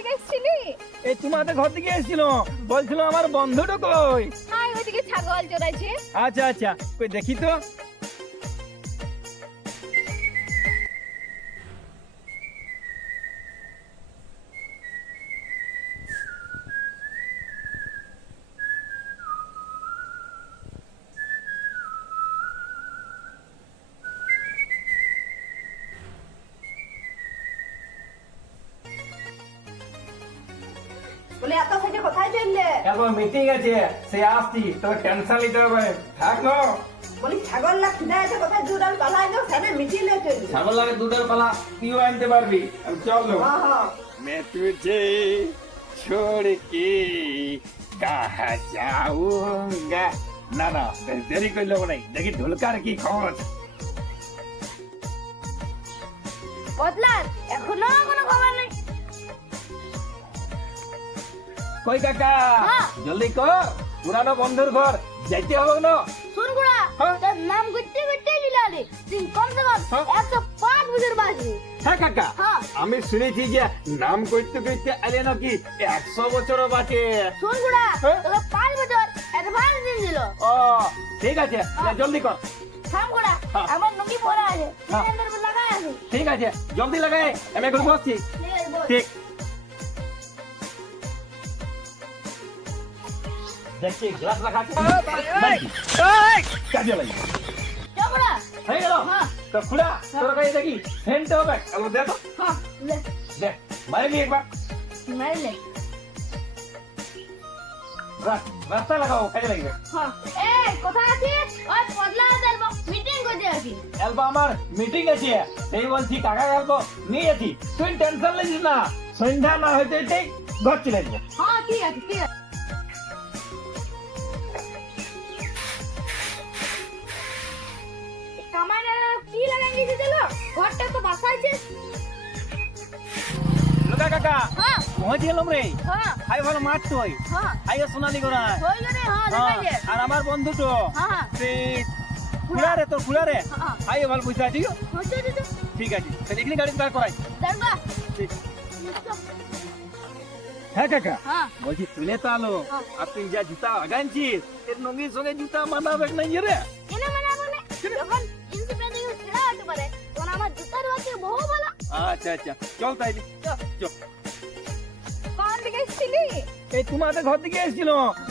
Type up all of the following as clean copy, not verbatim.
দিকে এসেছিলি? এই তোমাদের ঘর থেকে এসেছিল, বলছিল আমার বন্ধুটা কই। হাই ওইদিকে ছাগল চড়াইছে। আচ্ছা আচ্ছা, কই দেখি তো। বলে এত সাইজে কোথায় চললে? এখন মিটিং আছে, সে আসছি, তোর টেনশন নিতে হবে। থাকো। বলি ছাগল না খিদা আছে কোথায় দুরাল পালাই যাও সামনে মিটিলে চললে। ছাগল লাগে দুধের পালা তুইও আনতে পারবি। আমি চলো। হ্যাঁ হ্যাঁ मैं तुझे छोड़ के कहाँ जाऊंगा। না না, দেরি করলে হবে নাই, দেখি ঢোলকার কি খবর আছে। বদলার এখনো কোনো খবর নেই। কই কাকা, হ্যাঁ। জলদি কর, পুরানো বন্ধুর ঘর যাইতে হবে না। শুন গুড়া, হ্যাঁ? তোর নাম করতে করতে জিলালে তুই কম সে কম হ্যাঁ? 105 বছর বাজে। হ্যাঁ কাকা, হ্যাঁ। আমি শুনেছি যে নাম করতে করতে আলে নাকি 100 বছরও বাঁচে। শুন গুড়া, হ্যাঁ? তোকে 5 বছর অ্যাডভান্স দিয়ে দিল। ও ঠিক আছে, হ্যাঁ। জলদি কর। থাম গুড়া, হ্যাঁ। আমার নুকি পড়া আছে, হ্যাঁ। এর মধ্যে লাগাই আছে। ঠিক আছে, জলদি লাগাই, আমি এখন বসছি। ঠিক আছে, বল। ঠিক। দেখছি গ্লাস রাখা আছে। কাজে লাগবে। চল গুড়া। হয়ে গেল। হ্যাঁ। তো খুড়া, তোর কাছে দেখি ফ্যানটা হবে, আলো দে তো। হ্যাঁ, লে, দে, মারি একবার। মারলে। রাস্তা লাগাও, কাজে লাগবে। হ্যাঁ। এই, কোথায় আছিস? ওই পদলা দেলবো, মিটিং করতে আছি। এলবা আমার মিটিং আছে, সেই বলছি কাকা গল্প নিয়ে আছি, তুই টেনশন নিস না, সন্ধ্যা না হইতে ঠিক ঘর চলে যাবো। হ্যাঁ, ঠিক আছে, ঠিক আছে। কামাইরা কি লাগাই দিয়েছে চলো? ঘরটা তো বাসাইছে। লোকা কাকা, হ্যাঁ, পৌঁছে গেলাম রে। হ্যাঁ, হাই ভালো মাঠ তুই, হ্যাঁ। হাই সোনালি গোড়া। হইল রে, হ্যাঁ, দেখাইছে। আর আমার বন্ধু তো হ্যাঁ, সেই খুড়ারে, তোর খুড়ারে হ্যাঁ। হাই ভালো বুঝতে আছি। হচ্ছে দিতে। ঠিক আছে, তাহলে এখানে গাড়ি দাঁড় করাই। দেখবা? ঠিক। হ্যাঁ কাকা, হ্যাঁ। বলছি তুলে তো আলো, হ্যাঁ। আর তুই যা জুতা আগানছিস এর নঙ্গির সঙ্গে জুতা মানাবে না রে। কেন মানাবো না? যখন জিন্স প্যান্ট দিয়ে ছেঁড়া হতে পারে, তখন আমার জুতার বাকি বহু ভালো। আচ্ছা আচ্ছা, চল তাইলে। চল। কোন দিকে এসেছিলি? এই তোমাদের ঘর থেকে এসেছিল,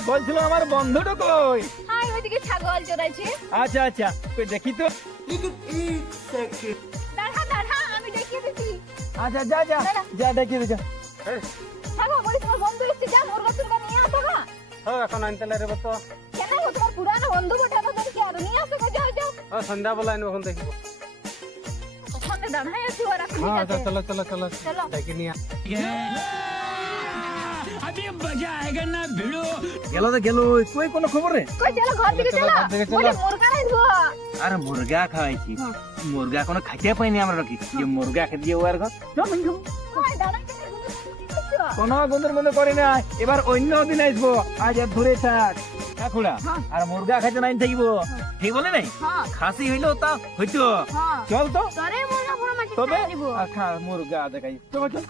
বলছিল আমার বন্ধুটা কই। হাই ওইদিকে ছাগল চড়াইছে। আচ্ছা আচ্ছা, কই দেখি তো। দাঁড়া দাঁড়া, আমি দেখিয়ে দিচ্ছি। আচ্ছা যা যা দাঁড়া। যা দেখি যা। থাকো, বলি তোমার বন্ধু এসেছে, যা মুরগা টুরগা নিয়ে আসো না। হ্যাঁ এখন আনতে লাগবে তো। কেন গো, তোমার পুরানো বন্ধু বটে, তাদেরকে আরো নিয়ে আসো গো, যাও যাও। হ্যাঁ সন্ধ্যাবেলা আনবো, এখন দেখবো। ওখানে দাঁড়াই আছি, ওরা খুলে হ্যাঁ যাচ্ছে। চলো চলো চলো চলো। ডেকে নিয়ে গেল তো গেল, কই কোনো খবর রে। কই চলো, ঘর দিকে চলো, চলো। ঘর দিকে চলো। বলি মুরগা নাই ধোয়া। আরে মুরগা খাওয়াইছি, হ্যাঁ। মুরগা কোনো খাইতে পাইনি আমরা নাকি, যে মুরগা খেতে দিয়ে ওর ঘর। কই দাঁড়াই থেকে কোনো গন্ধের মধ্যে করি না, এবার অন্য দিন আসবো, আজ আর ধরে থাক। হ্যাঁ খুড়া, হ্যাঁ। আর মুরগা খাইতে নাই থাকিব, ঠিক বলে নাই। হ্যাঁ, খাসি হইলো তা হইতো। হ্যাঁ। চল তো তোরে মুরগা পুরো মাটি তবে, খাইয়ে দিব। আর খা মুরগা দেখাই। চল চল।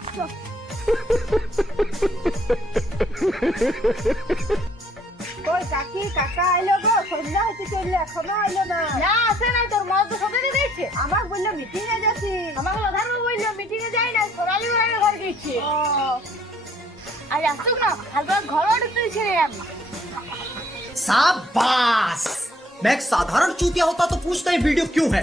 কই কাকি কাকা আইলো গো, সন্ধ্যা হতে চললে এখনো আইলো না। না আসে নাই, তোর মা তো সবে দিয়েছে। আমার বললো মিটিং এ যাচ্ছি। আমাকে লধারু বললো মিটিং এ যাই না, সোনালি ওরাই ঘর গেছে। ও আজ আসুক না, হালকা ঘরও ঢুকতে ছেড়ে যাবি। शाबाश! मैं एक साधारण चूतिया होता तो पूछता ये वीडियो क्यों है।